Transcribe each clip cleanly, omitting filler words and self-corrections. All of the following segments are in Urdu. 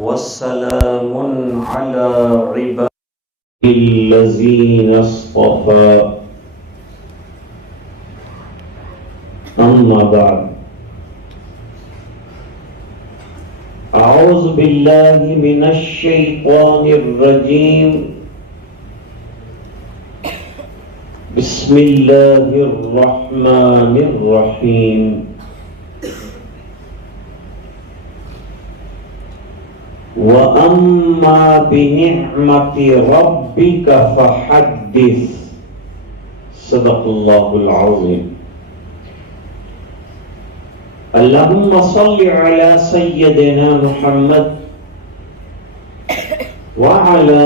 وسلام على عباد الذين اصطفى أما بعد أعوذ بالله من الشيطان الرجيم بسم الله الرحمن الرحيم وَأَمَّا بِنِعْمَةِ رَبِّكَ فَحَدِّثْ صدق اللہ العظیم. اللہم صل علی سیدنا محمد وعلى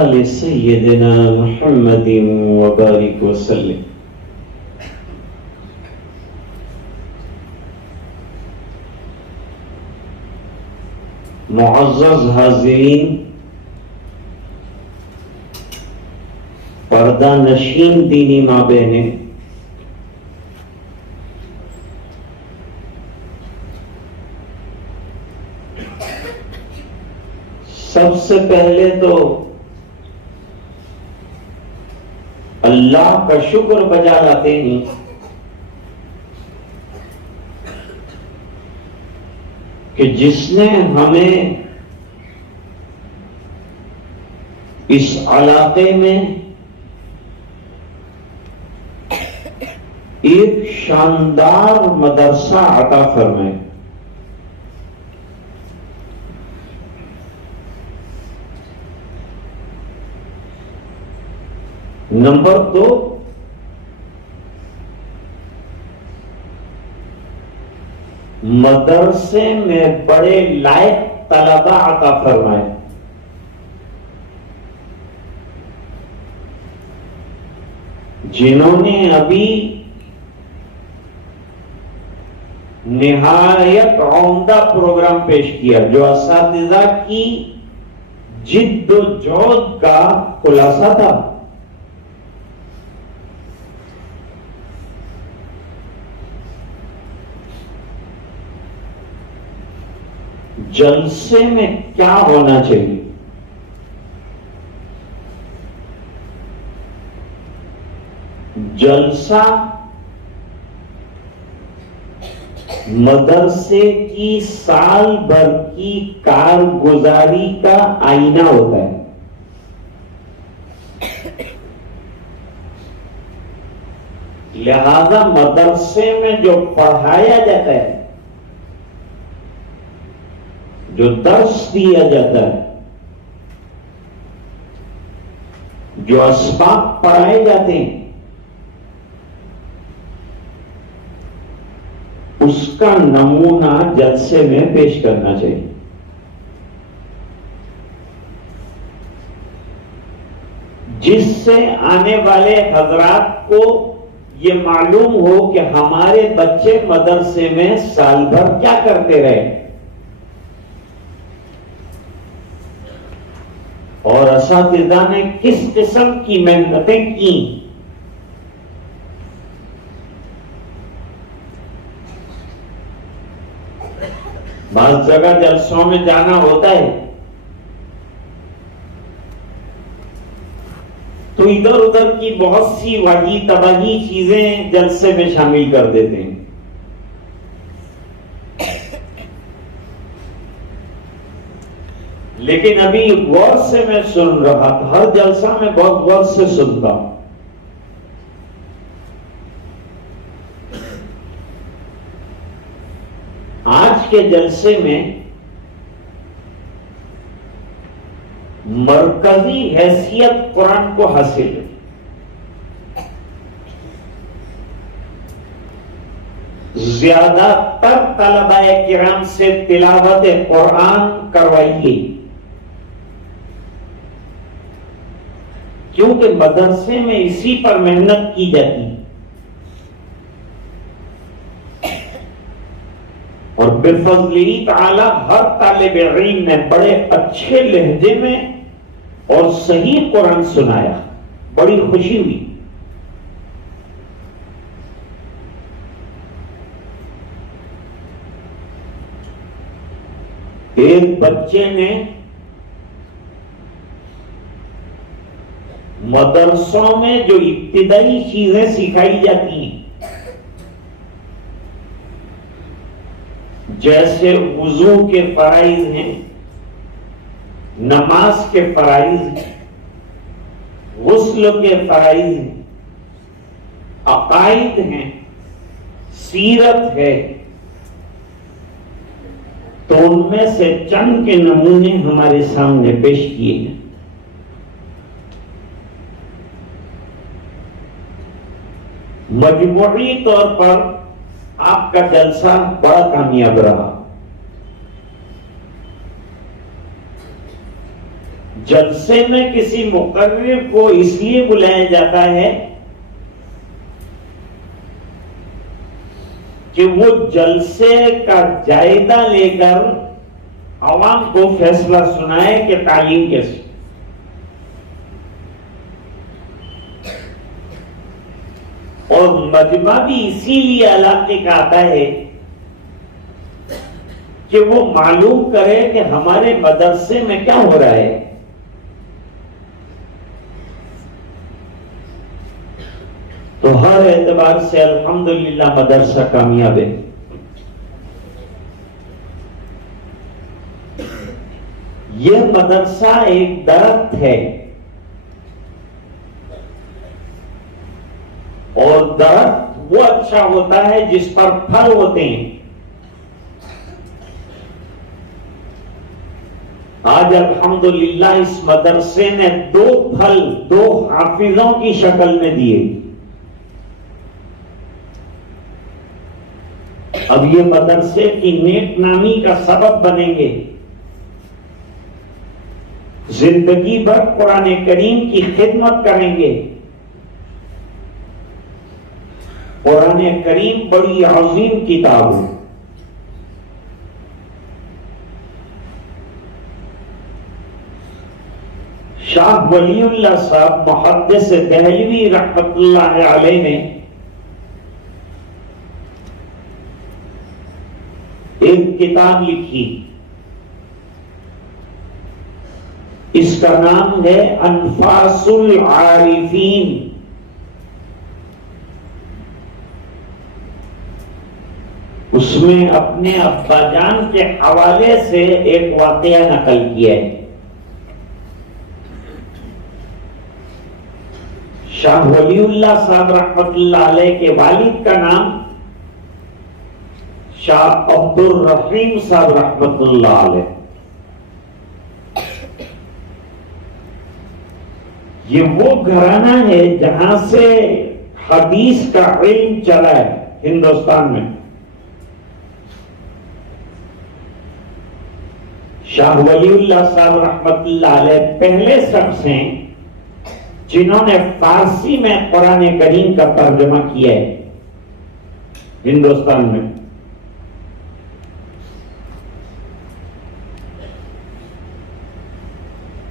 آل سیدنا محمد وبارک وسلم. معزز حاضرین، پردہ نشین دینی ماں بہنیں، سب سے پہلے تو اللہ کا شکر بجا لاتے ہیں کہ جس نے ہمیں اس علاقے میں ایک شاندار مدرسہ عطا فرمائے. نمبر 2، مدرسے میں بڑے لائق طلبہ عطا فرمائے. جنہوں نے ابھی نہایت عمدہ پروگرام پیش کیا، جو اساتذہ کی جد و جہد کا خلاصہ تھا. جلسے میں کیا ہونا چاہیے؟ جلسہ مدرسے کی سال بھر کی کارگزاری کا آئینہ ہوتا ہے. لہذا مدرسے میں جو پڑھایا جاتا ہے، جو درس دیا جاتا ہے، جو اسباق پڑھائے جاتے ہیں، اس کا نمونہ جلسے میں پیش کرنا چاہیے. جس سے آنے والے حضرات کو یہ معلوم ہو کہ ہمارے بچے مدرسے میں سال بھر کیا کرتے رہے اور اساتذہ نے کس قسم کی محنتیں کی. بعض جگہ جلسوں میں جانا ہوتا ہے تو ادھر ادھر کی بہت سی وحی تباہی چیزیں جلسے میں شامل کر دیتے ہیں. لیکن ابھی غور سے میں سن رہا تھا، ہر جلسہ میں بہت غور سے سنتا ہوں. آج کے جلسے میں مرکزی حیثیت قرآن کو حاصل ہے. زیادہ تر طلبہ کرام سے تلاوت قرآن کروائیے، کیونکہ مدرسے میں اسی پر محنت کی جاتی ہے. اور بفضلہ تعالی ہر طالب علم نے بڑے اچھے لہجے میں اور صحیح قرآن سنایا، بڑی خوشی ہوئی. ایک بچے نے مدرسوں میں جو ابتدائی چیزیں سکھائی جاتی ہیں، جیسے وضو کے فرائض ہیں، نماز کے فرائض ہیں، غسل کے فرائض ہیں، عقائد ہیں، سیرت ہے، تو ان میں سے چند کے نمونے ہمارے سامنے پیش کیے ہیں۔ مجموعی طور پر آپ کا جلسہ بڑا کامیاب رہا۔ جلسے میں کسی مقرر کو اس لیے بلایا جاتا ہے کہ وہ جلسے کا جائزہ لے کر عوام کو فیصلہ سنائے کہ تعلیم کیسے۔ اور مجمع بھی اسی لیے علاقے کا آتا ہے کہ وہ معلوم کرے کہ ہمارے مدرسے میں کیا ہو رہا ہے۔ تو ہر اعتبار سے الحمدللہ مدرسہ کامیاب ہے۔ یہ مدرسہ ایک درخت ہے، اور درخت وہ اچھا ہوتا ہے جس پر پھل ہوتے ہیں۔ آج الحمدللہ اس مدرسے نے 2 پھل 2 حافظوں کی شکل میں دیے۔ اب یہ مدرسے کی نیک نامی کا سبب بنیں گے، زندگی بھر قرآن کریم کی خدمت کریں گے۔ قرآن کریم بڑی عظیم کتاب ہے۔ شاہ ولی اللہ صاحب محدث دہلوی رحمت اللہ علیہ نے ایک کتاب لکھی، اس کا نام ہے انفاس العارفین۔ اس میں اپنے ابا جان کے حوالے سے ایک واقعہ نقل کیا ہے۔ شاہ ولی اللہ صاحب رحمت اللہ علیہ کے والد کا نام شاہ عبد الرحیم صاحب رحمت اللہ علیہ۔ یہ وہ گھرانہ ہے جہاں سے حدیث کا علم چلا ہے ہندوستان میں۔ شاہ ولی اللہ صاحب رحمت اللہ علیہ پہلے شخص ہیں جنہوں نے فارسی میں قرآن کریم کا ترجمہ کیا ہے ہندوستان میں۔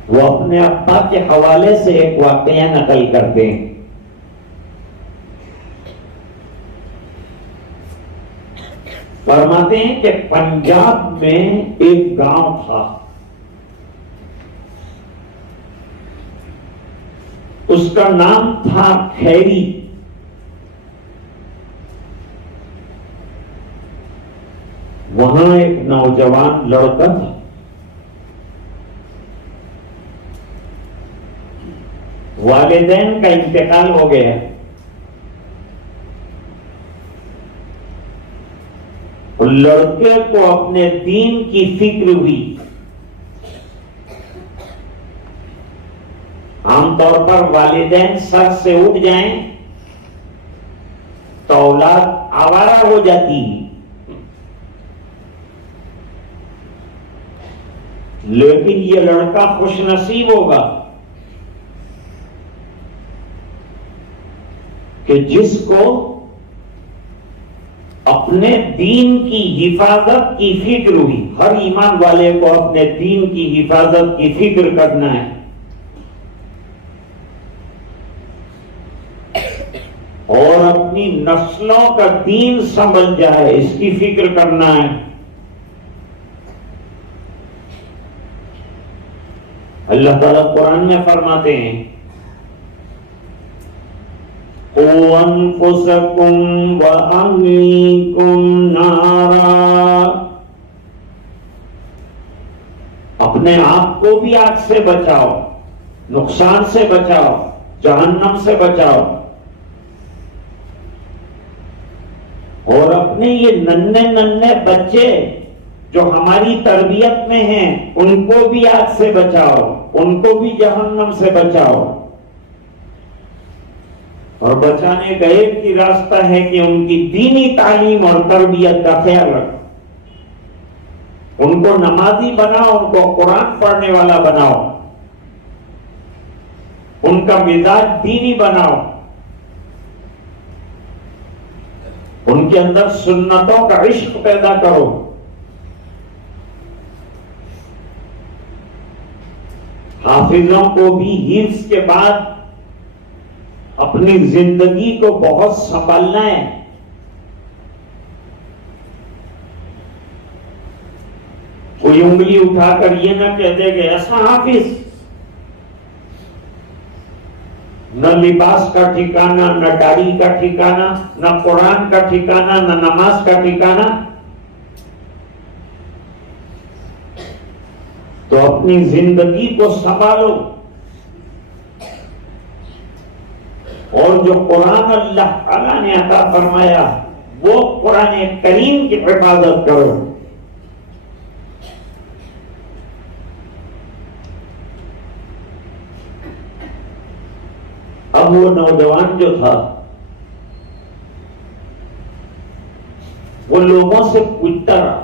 وہ اپنے ابا کے حوالے سے ایک واقعہ نقل کرتے ہیں۔ فرماتے ہیں کہ پنجاب میں ایک گاؤں تھا، اس کا نام تھا کھیری۔ وہاں ایک نوجوان لڑکا تھا، والدین کا انتقال ہو گیا، لڑکے کو اپنے دین کی فکر ہوئی۔ عام طور پر والدین سر سے اٹھ جائیں تو اولاد آوارہ ہو جاتی ہے، لیکن یہ لڑکا خوش نصیب ہوگا کہ جس کو اپنے دین کی حفاظت کی فکر ہوئی۔ ہر ایمان والے کو اپنے دین کی حفاظت کی فکر کرنا ہے، اور اپنی نسلوں کا دین سنبھل جائے اس کی فکر کرنا ہے۔ اللہ تعالیٰ قرآن میں فرماتے ہیں قُوْ أَنفُسَكُمْ وَأَهْلِيكُمْ نَارًا، اپنے آپ کو بھی آگ سے بچاؤ، نقصان سے بچاؤ، جہنم سے بچاؤ، اور اپنے یہ ننھے ننھے بچے جو ہماری تربیت میں ہیں ان کو بھی آگ سے بچاؤ، ان کو بھی جہنم سے بچاؤ۔ اور بچانے کا ایک ہی راستہ ہے کہ ان کی دینی تعلیم اور تربیت کا خیال رکھو، ان کو نمازی بناؤ، ان کو قرآن پڑھنے والا بناؤ، ان کا مزاج دینی بناؤ، ان کے اندر سنتوں کا عشق پیدا کرو۔ حافظوں کو بھی حفظ کے بعد اپنی زندگی کو بہت سنبھالنا ہے۔ کوئی انگلی اٹھا کر یہ نہ کہہ دے کہ ایسا حافظ، نہ لباس کا ٹھکانہ، نہ داڑھی کا ٹھکانہ، نہ قرآن کا ٹھکانہ، نہ نماز کا ٹھکانہ۔ تو اپنی زندگی کو سنبھالو، اور جو قرآن اللہ تعالیٰ نے عطا فرمایا وہ قرآن کریم کی حفاظت کرو۔ اب وہ نوجوان جو تھا وہ لوگوں سے پوچھتا رہا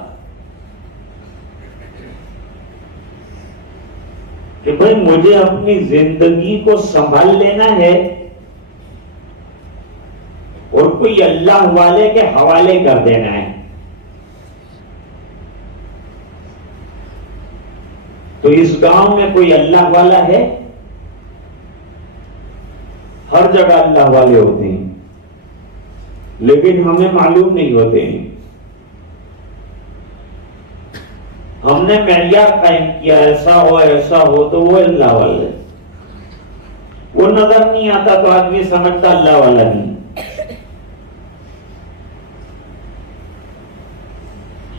کہ بھائی مجھے اپنی زندگی کو سنبھال لینا ہے اور کوئی اللہ والے کے حوالے کر دینا ہے، تو اس گاؤں میں کوئی اللہ والا ہے؟ ہر جگہ اللہ والے ہوتے ہیں لیکن ہمیں معلوم نہیں ہوتے ہیں۔ ہم نے معیار قائم کیا ایسا ہو تو وہ اللہ والا ہے، وہ نظر نہیں آتا تو آدمی سمجھتا اللہ والا نہیں۔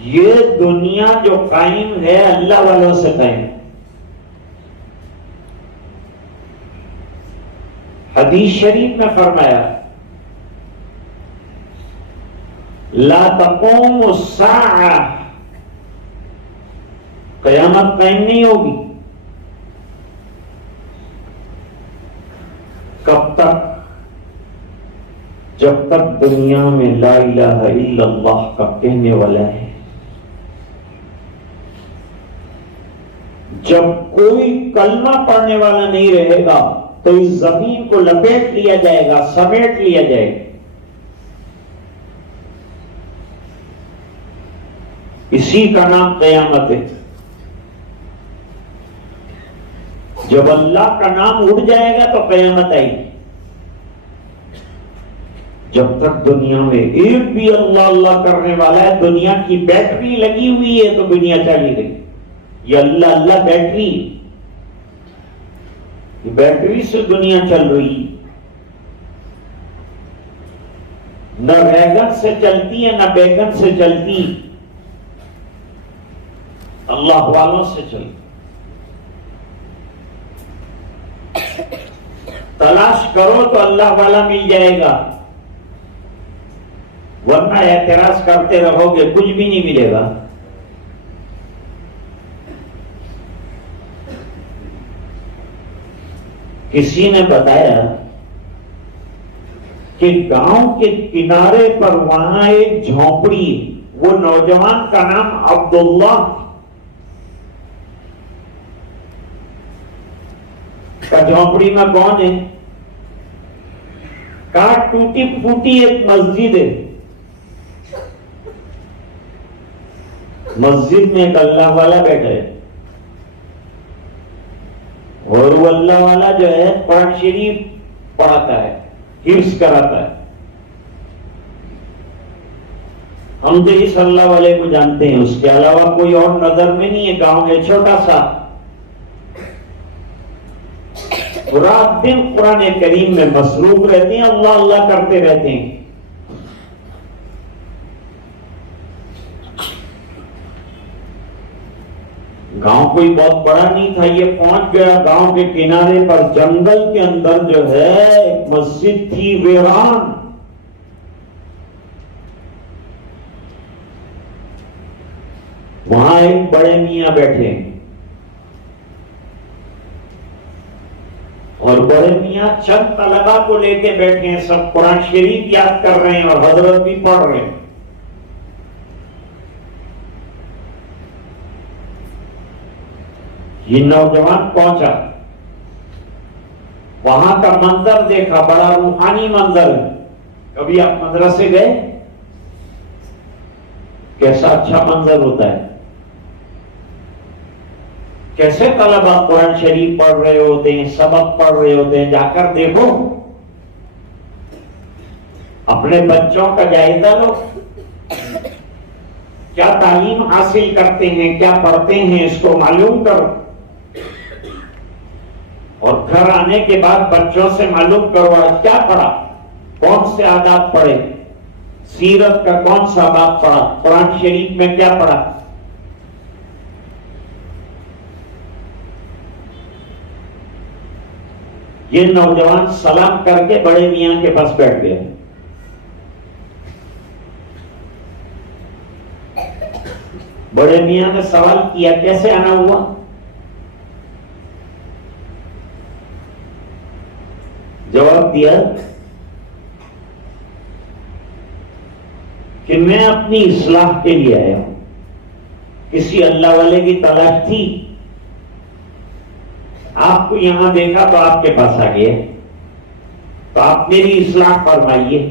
یہ دنیا جو قائم ہے اللہ والوں سے قائم۔ حدیث شریف میں فرمایا لا تقوم الساعہ، قیامت قائم نہیں ہوگی کب تک؟ جب تک دنیا میں لا الہ الا اللہ کا کہنے والا ہے۔ جب کوئی کلمہ پڑھنے والا نہیں رہے گا تو اس زمین کو لپیٹ لیا جائے گا، سمیٹ لیا جائے گا۔ اسی کا نام قیامت ہے۔ جب اللہ کا نام اٹھ جائے گا تو قیامت آئے گی۔ جب تک دنیا میں ایک بھی اللہ اللہ کرنے والا ہے، دنیا کی بیٹری لگی ہوئی ہے تو دنیا چلی گئی۔ یہ اللہ اللہ بیٹری، یہ بیٹری سے دنیا چل رہی، نہ ریگن سے چلتی ہے نہ بیگن سے چلتی، اللہ والوں سے چلتی۔ تلاش کرو تو اللہ والا مل جائے گا، ورنہ اعتراض کرتے رہو گے کچھ بھی نہیں ملے گا۔ کسی نے بتایا کہ گاؤں کے کنارے پر وہاں ایک جھونپڑی، وہ نوجوان کا نام عبداللہ، کا جھونپڑی میں کون ہے؟ کہا ٹوٹی پھوٹی ایک مسجد ہے، مسجد میں ایک اللہ والا بیٹھا ہے، اور وہ اللہ والا جو ہے قرآن شریف پڑھاتا ہے، حفظ کراتا ہے۔ ہم تو اس اللہ والے کو جانتے ہیں، اس کے علاوہ کوئی اور نظر میں نہیں ہے، گاؤں ہے چھوٹا سا، رات دن قرآن کریم میں مصروف رہتے ہیں، اللہ اللہ کرتے رہتے ہیں۔ گاؤں کوئی بہت بڑا نہیں تھا، یہ پہنچ گیا گاؤں کے کنارے پر، جنگل کے اندر جو ہے ایک مسجد تھی ویران۔ وہاں ایک بڑے میاں بیٹھے اور بڑے میاں چند طلبا کو لے کے بیٹھے ہیں، سب قرآن شریف یاد کر رہے ہیں اور حضرت بھی پڑھ رہے ہیں۔ یہ نوجوان پہنچا، وہاں کا منظر دیکھا، بڑا روحانی منظر ہے۔ کبھی آپ مدرسے گئے؟ کیسا اچھا منظر ہوتا ہے، کیسے طلبا قرآن شریف پڑھ رہے ہوتے ہیں، سبق پڑھ رہے ہوتے ہیں، جا کر دیکھو، اپنے بچوں کا جائزہ لو، کیا تعلیم حاصل کرتے ہیں، کیا پڑھتے ہیں، اس کو معلوم کرو، اور گھر آنے کے بعد بچوں سے معلوم کرو آج کیا پڑھا، کون سے آداب پڑھے، سیرت کا کون سا باب پڑھا، قرآن شریف میں کیا پڑھا۔ یہ نوجوان سلام کر کے بڑے میاں کے پاس بیٹھ گیا۔ بڑے میاں نے سوال کیا کیسے آنا ہوا؟ جواب دیا کہ میں اپنی اصلاح کے لیے آیا ہوں، کسی اللہ والے کی تلاش تھی، آپ کو یہاں دیکھا تو آپ کے پاس آ گئے، تو آپ میری اصلاح فرمائیے،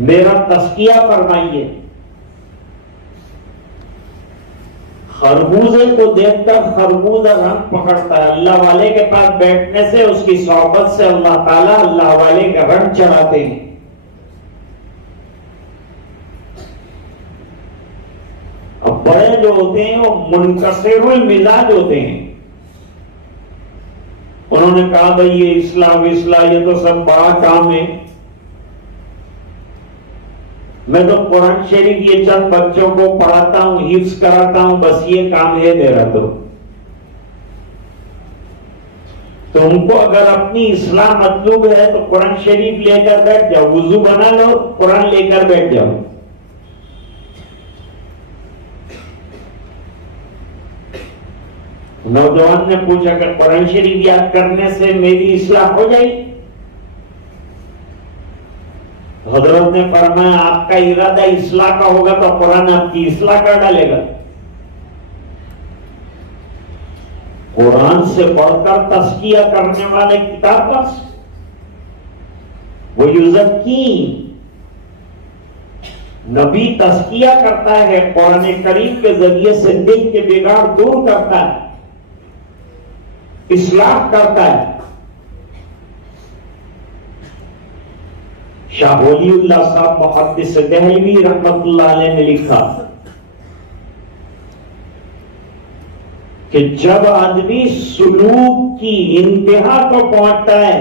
میرا تزکیہ فرمائیے۔ خربوزے کو دیکھ کر خربوزہ رنگ پکڑتا ہے، اللہ والے کے پاس بیٹھنے سے، اس کی صحبت سے اللہ تعالیٰ اللہ والے کا رنگ چڑھاتے ہیں۔ اب بڑے جو ہوتے ہیں وہ منکسر المزاج ہوتے ہیں، انہوں نے کہا بھائی یہ اصلاح یہ تو سب بڑا کام ہے، میں تو قرآن شریف یہ چند بچوں کو پڑھاتا ہوں، حفظ کراتا ہوں، بس یہ کام ہے میرا۔ تو تم کو اگر اپنی اصلاح مطلوب ہے تو قرآن شریف لے کر بیٹھ جاؤ، وضو بنا لو، قرآن لے کر بیٹھ جاؤ۔ نوجوان نے پوچھا کہ قرآن شریف یاد کرنے سے میری اصلاح ہو جائے؟ حضرت نے فرمایا آپ کا ارادہ اصلاح کا ہوگا تو قرآن آپ کی اصلاح کر ڈالے گا۔ قرآن سے پڑھ کر تزکیہ کرنے والے کتاب بس وہ یزکی، نبی تزکیہ کرتا ہے، قرآن کریم کے ذریعے سے دل کے بگاڑ دور کرتا ہے، اصلاح کرتا ہے۔ شاہ ولی اللہ صاحب محدث دہلوی رحمت اللہ علیہ نے لکھا کہ جب آدمی سلوک کی انتہا کو پہنچتا ہے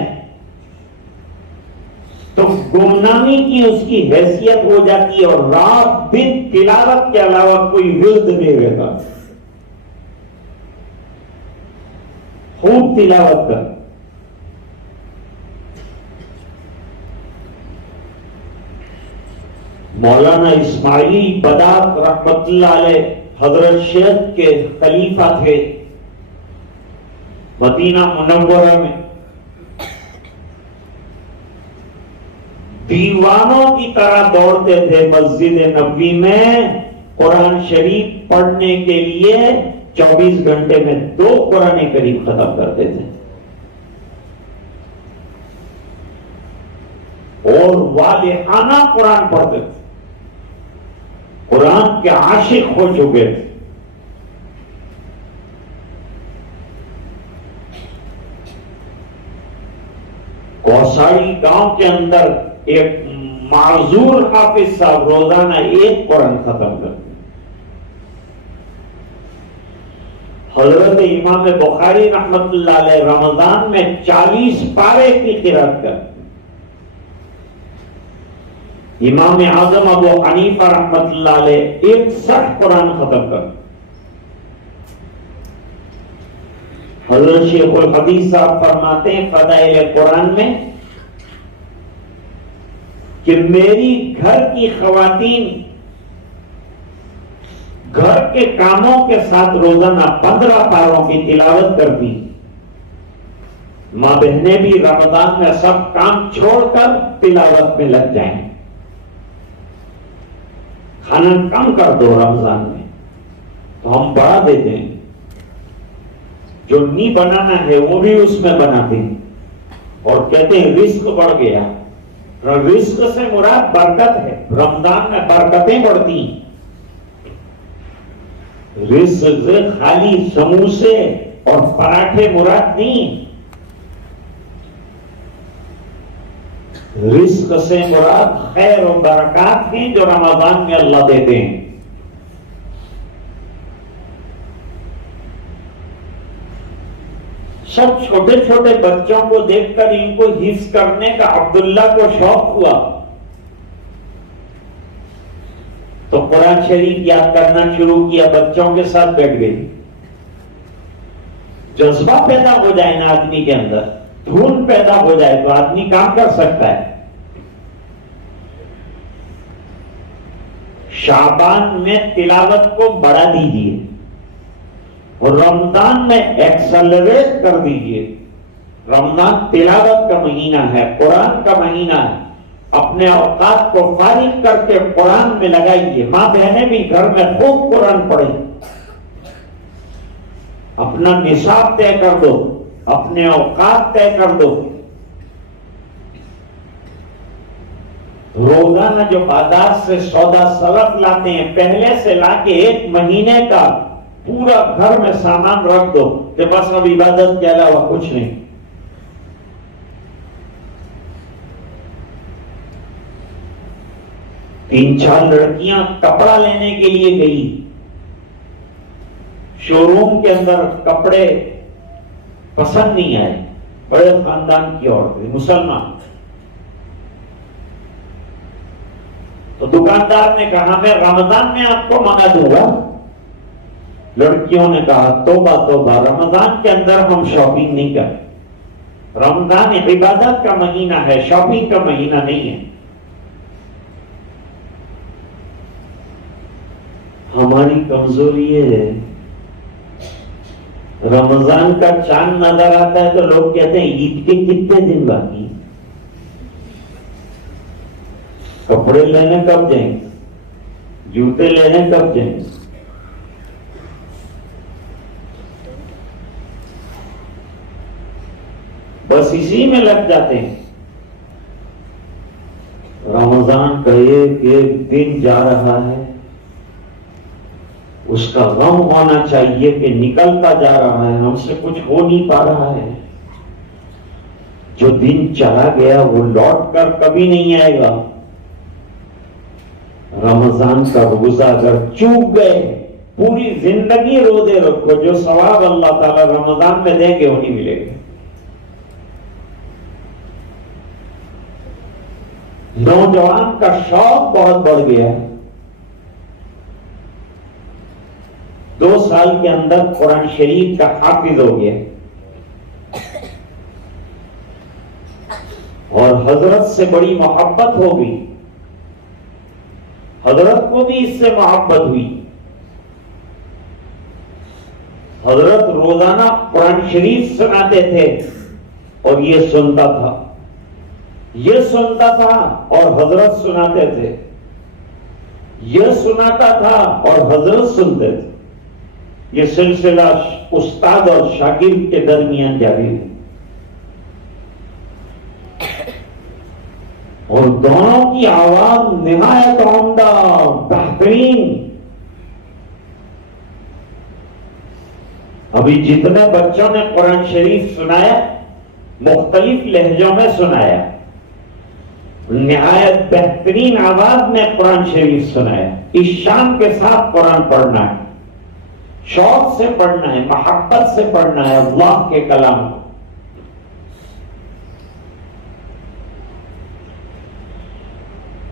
تو گمنامی کی اس کی حیثیت ہو جاتی ہے، اور رات دن تلاوت کے علاوہ کوئی ورد نہیں رہتا، خوب تلاوت کر۔ مولانا اسماعیل بداخ رحمت اللہ علیہ حضرت شیخ کے خلیفہ تھے مدینہ منورہ میں، دیوانوں کی طرح دوڑتے تھے مسجد نبوی میں قرآن شریف پڑھنے کے لیے، 24 گھنٹے میں 2 قرآن کریم ختم کرتے تھے، اور والہانہ قرآن پڑھتے تھے، قرآن کے عاشق ہو چکے تھے۔ کوساڑی گاؤں کے اندر ایک معذور حافظ صاحب روزانہ 1 قرآن ختم کرتے، حضرت امام بخاری رحمت اللہ علیہ رمضان میں 40 پارے کی قرات کرتے، امام اعظم ابو حنیفہ رحمت اللہ علیہ 61 قرآن ختم کرتے، حضرت شیخ الحدیث صاحب فرماتے ہیں فضائل قرآن میں کہ میری گھر کی خواتین گھر کے کاموں کے ساتھ روزانہ 15 پاروں کی تلاوت کرتی، ماں بہنیں بھی رمضان میں سب کام چھوڑ کر تلاوت میں لگ جائیں، کھانا کم کر دو رمضان میں تو ہم بڑھا دیتے ہیں، جو نہیں بنانا ہے وہ بھی اس میں بناتے ہیں اور کہتے ہیں رزق بڑھ گیا۔ رزق سے مراد برکت ہے، رمضان میں برکتیں بڑھتی ہیں، رزق سے خالی سموسے اور پراٹھے مراد نہیں، رزق سے مراد خیر و برکات ہیں جو رمضان میں اللہ دیتے ہیں۔ سب چھوٹے چھوٹے بچوں کو دیکھ کر ان کو حفظ کرنے کا عبداللہ کو شوق ہوا تو قرآن شریف یاد کرنا شروع کیا، بچوں کے ساتھ بیٹھ گئی۔ جذبہ پیدا ہو جائے نا آدمی کے اندر، دھن پیدا ہو جائے تو آدمی کام کر سکتا ہے۔ شعبان میں تلاوت کو بڑھا دیجیے اور رمضان میں ایکسلریٹ کر دیجیے۔ رمضان تلاوت کا مہینہ ہے، قرآن کا مہینہ ہے، اپنے اوقات کو فارغ کر کے قرآن میں لگائیے۔ ماں بہنیں بھی گھر میں خوب قرآن پڑھیں، اپنا نصاب طے کر دو، اپنے اوقات طے کر دو۔ روزانہ جو بازار سے سودا سلف لاتے ہیں پہلے سے لا کے 1 مہینے کا پورا گھر میں سامان رکھ دو کہ بس اب عبادت کے علاوہ کچھ نہیں۔ تین چار لڑکیاں کپڑا لینے کے لیے گئی، شو روم کے اندر کپڑے پسند نہیں آئے، بڑے خاندان کی عورتیں مسلمان، تو دکاندار نے کہا میں رمضان میں آپ کو منگا دوں گا۔ لڑکیوں نے کہا توبہ توبہ، رمضان کے اندر ہم شاپنگ نہیں کرتے، رمضان عبادت کا مہینہ ہے، شاپنگ کا مہینہ نہیں ہے۔ ہماری کمزوری یہ ہے، رمضان کا چاند نظر آتا ہے تو لوگ کہتے ہیں عید کے کتنے دن باقی، کپڑے لینے کب جائیں گے، جوتے لینے کب جائیں گے۔ بس اسی میں لگ جاتے ہیں۔ رمضان کا ایک دن جا رہا ہے، اس کا غم ہونا چاہیے کہ نکلتا جا رہا ہے، ہم سے کچھ ہو نہیں پا رہا ہے۔ جو دن چلا گیا وہ لوٹ کر کبھی نہیں آئے گا۔ رمضان کا روزہ اگر چوک گئے پوری زندگی روزے رکھو، جو ثواب اللہ تعالیٰ رمضان میں دیں گے وہ نہیں ملے گا۔ نوجوان کا شوق بہت بڑھ گیا ہے، 2 سال کے اندر قرآن شریف کا حافظ ہو گیا اور حضرت سے بڑی محبت ہو گئی، حضرت کو بھی اس سے محبت ہوئی۔ حضرت روزانہ قرآن شریف سناتے تھے اور یہ سنتا تھا، یہ سنتا تھا اور حضرت سناتے تھے، یہ سناتا تھا اور حضرت سنتے تھے۔ یہ سلسلہ استاد اور شاگرد کے درمیان جاری ہے اور دونوں کی آواز نہایت عمدہ بہترین۔ ابھی جتنے بچوں نے قرآن شریف سنایا مختلف لہجوں میں سنایا، نہایت بہترین آواز میں قرآن شریف سنایا۔ اس شان کے ساتھ قرآن پڑھنا ہے، شوق سے پڑھنا ہے، محبت سے پڑھنا ہے اللہ کے کلام کو۔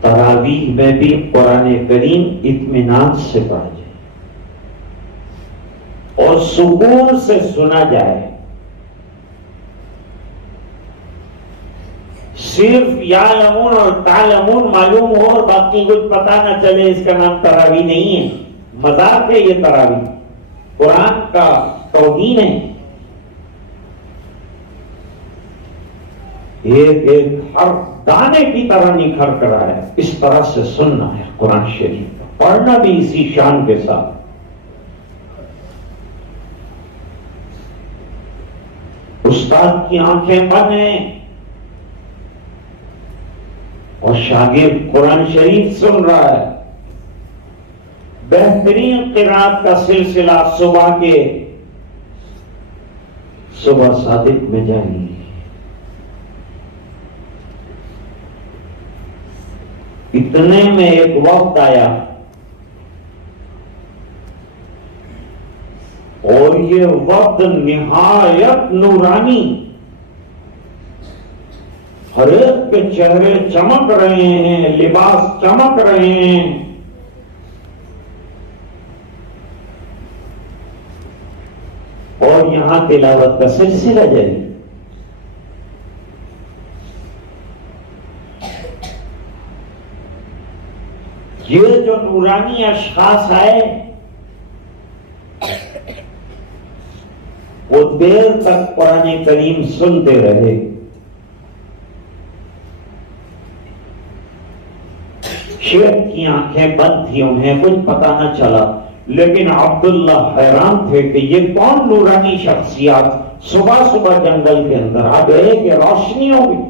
تراویح میں بھی قرآن کریم اطمینان سے پڑھا جائے اور سکون سے سنا جائے، صرف یعلمون اور تعلمون معلوم ہو اور باقی کچھ پتا نہ چلے، اس کا نام تراویح نہیں ہے، مذاق ہے یہ تراویح، قرآن کا توہین ہے۔ ایک ایک حرف دانے کی طرح نکھر کر آیا، اس طرح سے سننا ہے قرآن شریف کا، پڑھنا بھی اسی شان کے ساتھ۔ استاد کی آنکھیں بند ہیں اور شاگرد قرآن شریف سن رہا ہے، بہترین قرات کا سلسلہ صبح صادق میں جاری ہے۔ اتنے میں ایک وقت آیا اور یہ وقت نہایت نورانی، ہر ایک کے چہرے چمک رہے ہیں، لباس چمک رہے ہیں، اور یہاں تلاوت کا سلسلہ جاری۔ یہ جو نورانی اشخاص آئے وہ دیر تک قرآن کریم سنتے رہے، شیخ کی آنکھیں بند تھی، انہیں کچھ پتا نہ چلا، لیکن عبداللہ حیران تھے کہ یہ کون نورانی شخصیات صبح صبح جنگل کے اندر آ گئے کہ روشنی ہو گئی۔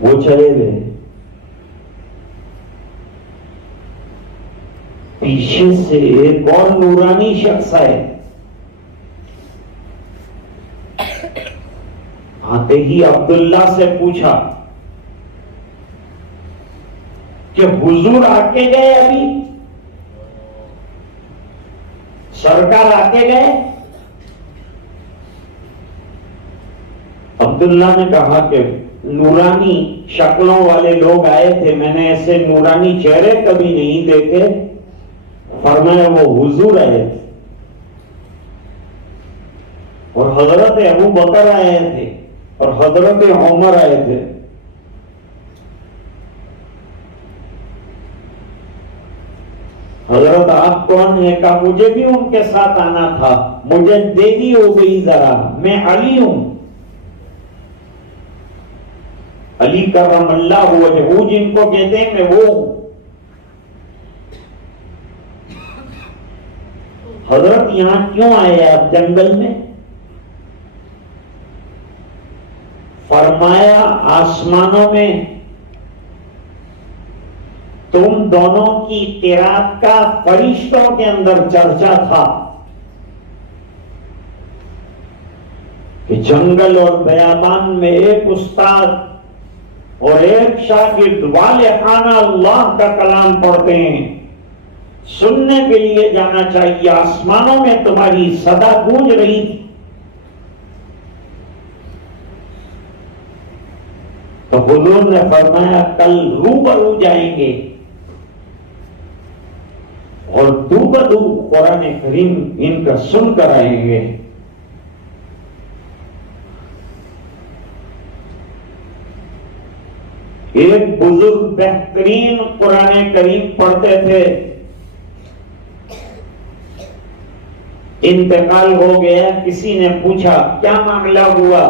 وہ چلے گئے، پیچھے سے ایک اور نورانی شخص آئے، آتے ہی عبداللہ سے پوچھا کہ حضور آ کے گئے، ابھی سرکار آ کے گئے؟ عبداللہ نے کہا کہ نورانی شکلوں والے لوگ آئے تھے، میں نے ایسے نورانی چہرے کبھی نہیں دیکھے۔ فرمایا وہ حضور آئے تھے اور حضرت ابو بکر آئے تھے اور حضرت عمر آئے تھے۔ حضرت آپ کون ہیں؟ کہا مجھے بھی ان کے ساتھ آنا تھا، مجھے دیری ہو گئی ذرا، میں علی ہوں، علی کرم اللہ وجہہ جن کو کہتے ہیں، میں وہ ہوں۔ حضرت یہاں کیوں آئے آپ جنگل میں؟ فرمایا آسمانوں میں تم دونوں کی قرات کا فرشتوں کے اندر چرچا تھا کہ جنگل اور بیابان میں ایک استاد اور ایک شاگرد والہانہ اللہ کا کلام پڑھتے ہیں، سننے کے لیے جانا چاہیے، آسمانوں میں تمہاری صدا گونج رہی تھی۔ تو حضور نے فرمایا کل روبرو جائیں گے اور دو بدو قرآن کریم ان کا سن کر آئیں گے۔ ایک بزرگ بہترین قرآن کریم پڑھتے تھے، انتقال ہو گیا، کسی نے پوچھا کیا معاملہ ہوا؟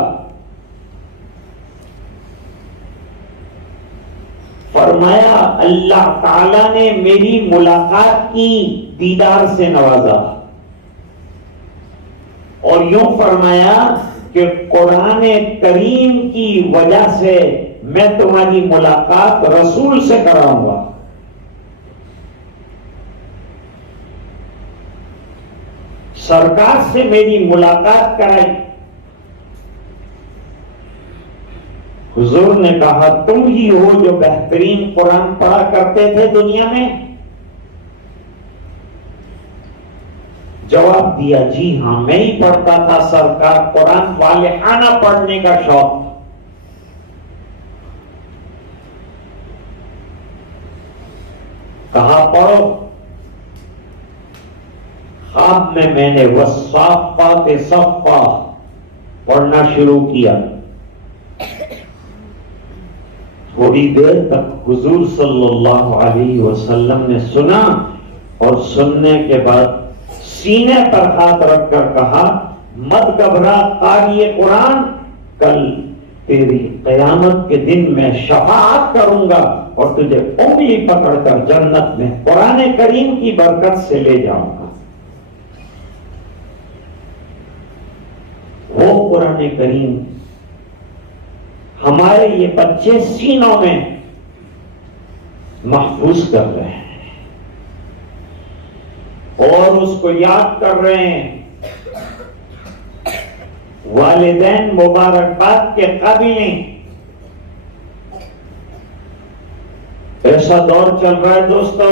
فرمایا اللہ تعالی نے میری ملاقات کی، دیدار سے نوازا، اور یوں فرمایا کہ قرآن کریم کی وجہ سے میں تمہاری ملاقات رسول سے کراؤں گا۔ سرکار سے میری ملاقات کرائی۔ حضور نے کہا تم ہی ہو جو بہترین قرآن پڑھا کرتے تھے دنیا میں؟ جواب دیا جی ہاں میں ہی پڑھتا تھا سرکار، قرآن والہانہ پڑھنے کا شوق تھا۔ کہا پڑھو۔ خواب میں نے والصافات صفا پڑھنا شروع کیا۔ تھوڑی دیر تک حضور صلی اللہ علیہ وسلم نے سنا اور سننے کے بعد سینے پر ہاتھ رکھ کر کہا مت گھبرا قاری قرآن، کل تیری قیامت کے دن میں شفاعت کروں گا اور تجھے انگلی پکڑ کر جنت میں قرآن کریم کی برکت سے لے جاؤں گا۔ وہ قرآن کریم ہمارے یہ بچے سینوں میں محفوظ کر رہے ہیں اور اس کو یاد کر رہے ہیں۔ والدین مبارکباد کے قابل ہیں۔ ایسا دور چل رہا ہے دوستو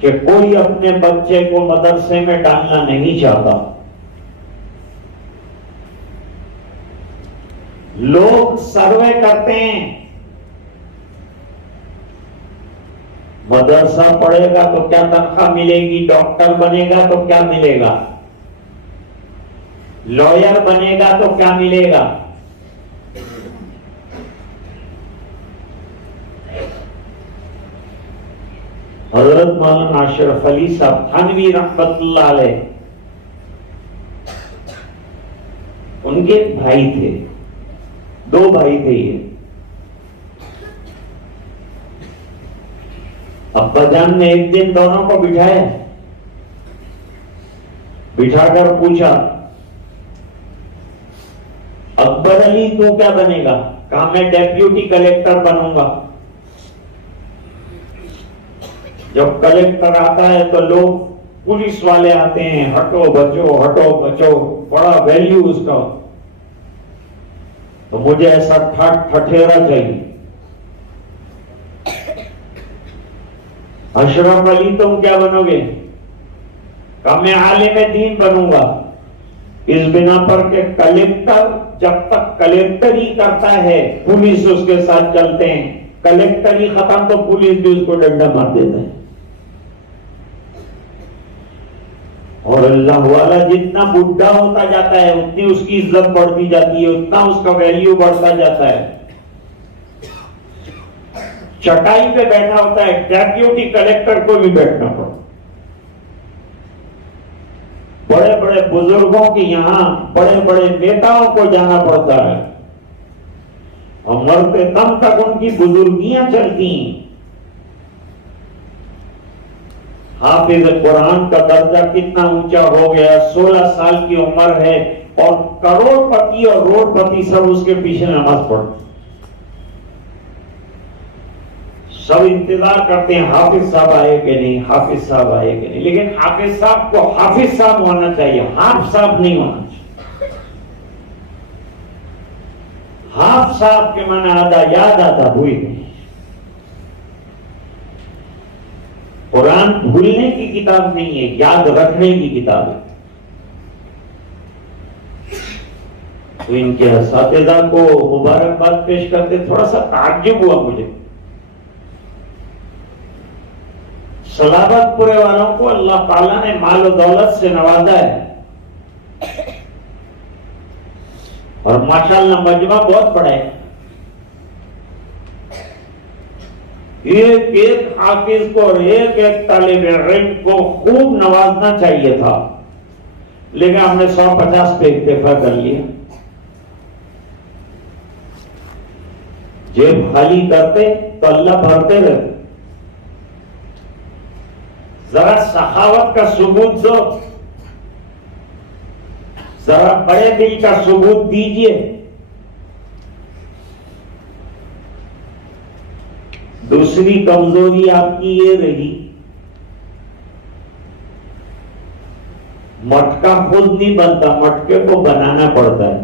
کہ کوئی اپنے بچے کو مدرسے میں ڈالنا نہیں چاہتا۔ لوگ سروے کرتے ہیں، مدرسہ پڑھے گا تو کیا تنخواہ ملے گی، ڈاکٹر بنے گا تو کیا ملے گا، لائر بنے گا تو کیا ملے گا۔ حضرت مولانا اشرف علی صاحب تھانوی رحمت اللہ علیہ، ان کے بھائی تھے، دو بھائی تھے یہ۔ ابا جان نے ایک دن دونوں کو بٹھایا، بٹھا کر پوچھا اکبر علی تو کیا بنے گا؟ کہا میں ڈیپیوٹی کلیکٹر بنوں گا۔ جب کلیکٹر آتا ہے تو لوگ پولیس والے آتے ہیں، ہٹو بچو ہٹو بچو، بڑا ویلیو اس کا، تو مجھے ایسا ٹھٹھیرا چاہیے۔ اشرف علی تم کیا بنو گے؟ کہا میں عالم دین بنوں گا، اس بنا پر کہ کلیکٹر جب تک کلیکٹر ہی کرتا ہے پولیس اس کے ساتھ چلتے ہیں، کلیکٹر ہی ختم تو پولیس بھی اس کو ڈنڈا مار دیتا ہے۔ اور اللہ والا جتنا بڈھا ہوتا جاتا ہے اتنی اس کی عزت بڑھتی جاتی ہے، اتنا اس کا ویلیو بڑھتا جاتا ہے۔ چٹائی پہ بیٹھا ہوتا ہے، ڈیپیوٹی کلیکٹر کو بھی بیٹھنا پڑتا، بڑے بڑے بزرگوں کے یہاں بڑے بڑے نیتاؤں کو جانا پڑتا ہے، اور مرتے دم تک ان کی بزرگیاں چلتی ہیں۔ حافظ قرآن کا درجہ کتنا اونچا ہو گیا، 16 سال کی عمر ہے اور کروڑ پتی اور روڑ پتی سب اس کے پیچھے نماز پڑھتے، سب انتظار کرتے ہیں حافظ صاحب آئے کہ نہیں، حافظ صاحب آئے کہ نہیں۔ لیکن حافظ صاحب کو حافظ صاحب ہونا چاہیے، حافظ صاحب نہیں ہونا چاہیے۔ حافظ صاحب کے معنی آدھا یاد آتا ہوئی نہیں۔ قرآن بھولنے کی کتاب نہیں ہے، یاد رکھنے کی کتاب ہے۔ تو ان کے اساتذہ کو مبارکباد پیش کرتے تھوڑا سا تعجب ہوا مجھے۔ سلابت پورے والوں کو اللہ تعالیٰ نے مال و دولت سے نوازا ہے، اور ماشاءاللہ مجمع بہت بڑا ہے۔ ایک ایک حافظ کو اور ایک ایک طالب علم کو خوب نوازنا چاہیے تھا، لیکن ہم نے 150 پہ اکتفا کر لیا۔ جیب خالی کرتے تو اللہ بھرتے رہتے۔ ذرا سخاوت کا ثبوت دو، ذرا بڑے دل کا ثبوت دیجئے۔ دوسری کمزوری آپ کی یہ رہی، مٹکا خود نہیں بنتا، مٹکے کو بنانا پڑتا ہے۔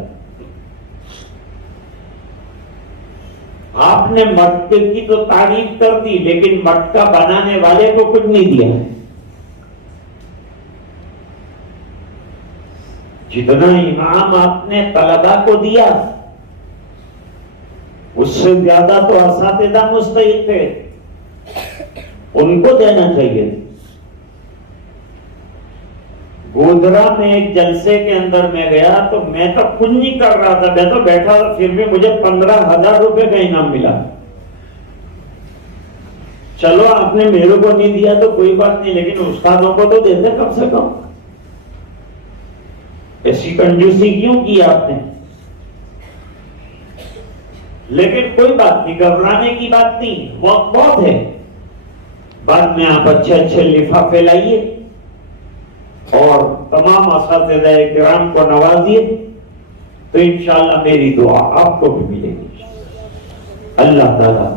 آپ نے مٹکے کی تو تعریف کر دی لیکن مٹکا بنانے والے کو کچھ نہیں دیا. جتنا انعام آپ نے طلبا کو دیا اس سے زیادہ تو اساتذہ مستحق تھے, ان کو دینا چاہیے. گودرا میں ایک جلسے کے اندر میں گیا تو میں تو کچھ نہیں کر رہا تھا, میں تو بیٹھا تھا, پھر بھی مجھے 15,000 روپے کا انعام ملا. چلو آپ نے میرے کو نہیں دیا تو کوئی بات نہیں, لیکن استادوں کو تو دیتے کم سے کم. ایسی کنجوسی کیوں کی آپ نے؟ لیکن کوئی بات نہیں, گھبرانے کی بات نہیں, وقت بہت ہے. بعد میں آپ اچھے اچھے لفافے لائیے اور تمام اساتذہ کرام کو نوازیے تو انشاءاللہ میری دعا آپ کو بھی ملے گی. اللہ تعالی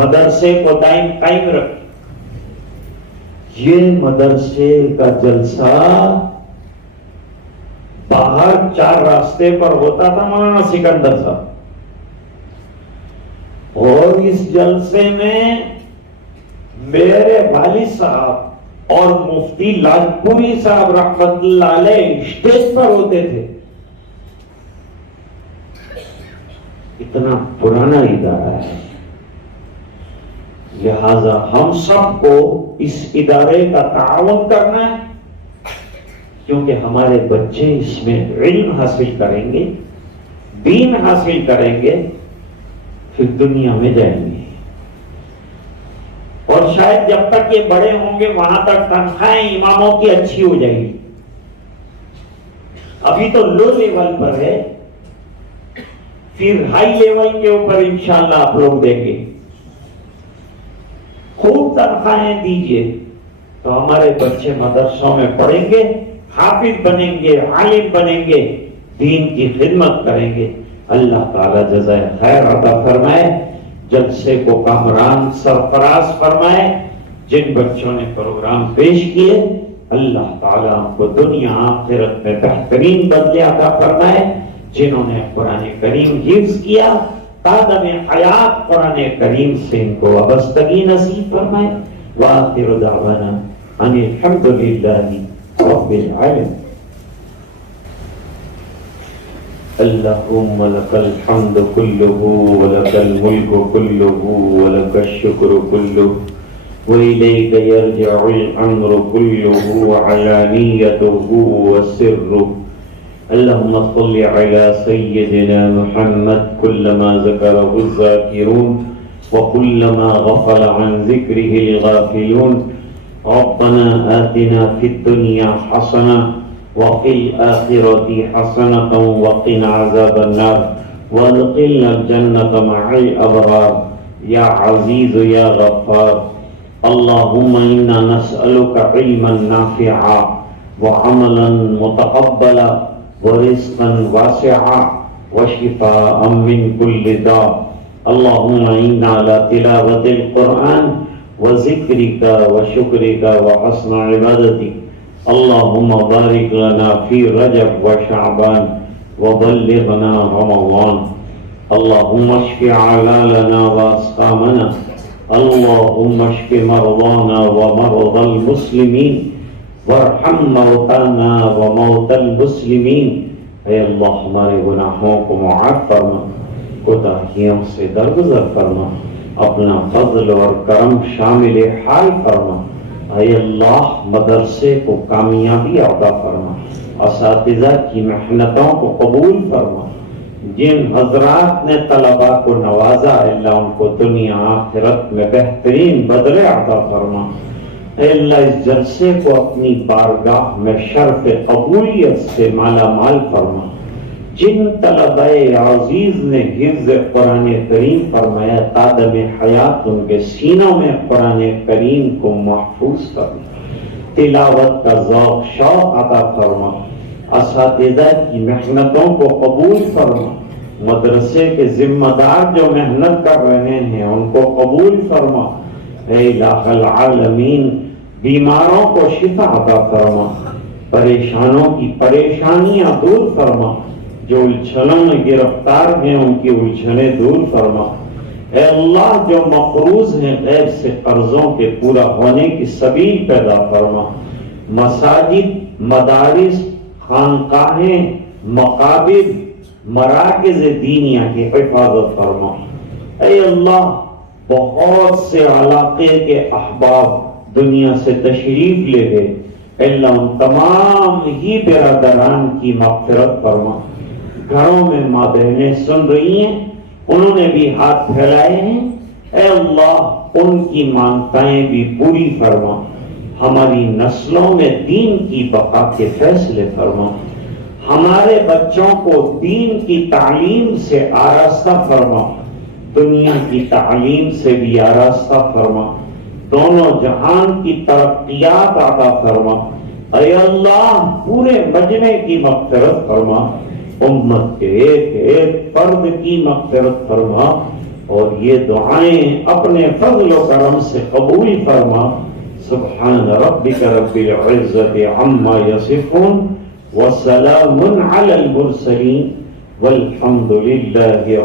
مدرسے کو دائم قائم رکھے. یہ مدرسے کا جلسہ باہر 4 راستے پر ہوتا تھا مولانا سکندر صاحب, اور اس جلسے میں میرے والد صاحب اور مفتی لاجپوری صاحب رحمت اللہ علیہ اسٹیج پر ہوتے تھے. اتنا پرانا ادارہ ہے, لہذا ہم سب کو اس ادارے کا تعاون کرنا ہے, کیونکہ ہمارے بچے اس میں علم حاصل کریں گے, دین حاصل کریں گے, پھر دنیا میں جائیں گے. اور شاید جب تک یہ بڑے ہوں گے وہاں تک تنخواہیں اماموں کی اچھی ہو جائے گی. ابھی تو لو لیول پر ہے, پھر ہائی لیول کے اوپر انشاءاللہ آپ لوگ دیں گے. خوب تنخواہیں دیجئے تو ہمارے بچے مدرسوں میں پڑھیں گے, حافظ بنیں گے, عالم بنیں گے, دین کی خدمت کریں گے. اللہ تعالی جزائے خیر عطا فرمائے, جلسے کو کامران سرفراز فرمائے. جن بچوں نے پروگرام پیش کیے اللہ تعالیٰ ان کو دنیا آخرت میں بہترین بدلے عطا فرمائے. جنہوں نے قرآن کریم حفظ کیا قادم حیات قرآن کریم سے ان کو وابستگی نصیب فرمائے. وآخر دعوانا ان الحمد للہ رب العالمین. اللهم لك الحمد كله ولك الملك كله ولك الشكر كله وإليك يرجع الأمر كله وعلانيته وسره. اللهم صل على سيدنا محمد كلما ذكره الذاكرون وكلما غفل عن ذكره الغافلون. ربنا آتنا في الدنيا حسنة وفي الآخرة حسنة وقنا عذاب النار وادخلنا الجنة مع الأبرار يا عزيز يا غفار. اللهم إنا نسألك علما نافعا وعملا متقبلا ورزقا واسعا وشفاء من كل داء. اللهم إنا على تلاوة القرآن وذكرك وشكرك وحسن عبادتك. اللهم بارك لنا في رجب وشعبان وبلغنا رمضان. اللهم اشف علالنا واسقامنا. اللهم اشف مرضانا ومرضى المسلمين وارحم موتانا وموتى المسلمين. اے اللہ ہمارے گناہوں کو معاف فرما, کوتاہیوں سے درگزر فرما, اپنا فضل اور کرم شامل حال فرما. اے اللہ مدرسے کو کامیابی عطا فرما, اساتذہ کی محنتوں کو قبول فرما. جن حضرات نے طلبا کو نوازا اللہ ان کو دنیا آخرت میں بہترین بدلے عطا فرما. اے اللہ اس جلسے کو اپنی بارگاہ میں شرف قبولیت سے مالا مال فرما. جن طلبہ عزیز نے حفظ قرآن کریم فرمایا قادم حیات ان کے سینوں میں قرآن کریم کو محفوظ فرما. تلاوت کا ذوق شوق عطا فرما. اساتذہ کی محنتوں کو قبول فرما. مدرسے کے ذمہ دار جو محنت کر رہے ہیں ان کو قبول فرما. اے الہ العالمین بیماروں کو شفا عطا فرما. پریشانوں کی پریشانیاں دور فرما. جو الجھنوں میں گرفتار ہیں ان کی الجھنیں دور فرما. اے اللہ جو مقروض ہیں غیب سے قرضوں کے پورا ہونے کی سبیل پیدا فرما، مساجد، مدارس، خانقاہیں، مقابر، مراکز دینیہ کی حفاظت فرما۔ اے اللہ بہت سے علاقے کے احباب دنیا سے تشریف لے گئے، اے اللہ ان تمام ہی برادران کی مغفرت فرما۔ گھروں میں ماں بہنیں سن رہی ہیں، انہوں نے بھی ہاتھ پھیلائے ہیں، اے اللہ ان کی مانگتائیں بھی پوری فرما۔ ہماری نسلوں میں دین کی بقا کے فیصلے فرما، ہمارے بچوں کو دین کی تعلیم سے آراستہ فرما، دنیا کی تعلیم سے بھی آراستہ فرما، دونوں جہان کی ترقیات عطا فرما۔ اے اللہ پورے مجمع کی مغفرت فرما، امت کے ایک ایک فرد کی مغفرت فرما، اور یہ دعائیں اپنے فضل و کرم سے قبول فرما۔ سبحان ربک رب العزت عما یصفون وسلام علی المرسلین والحمد للہ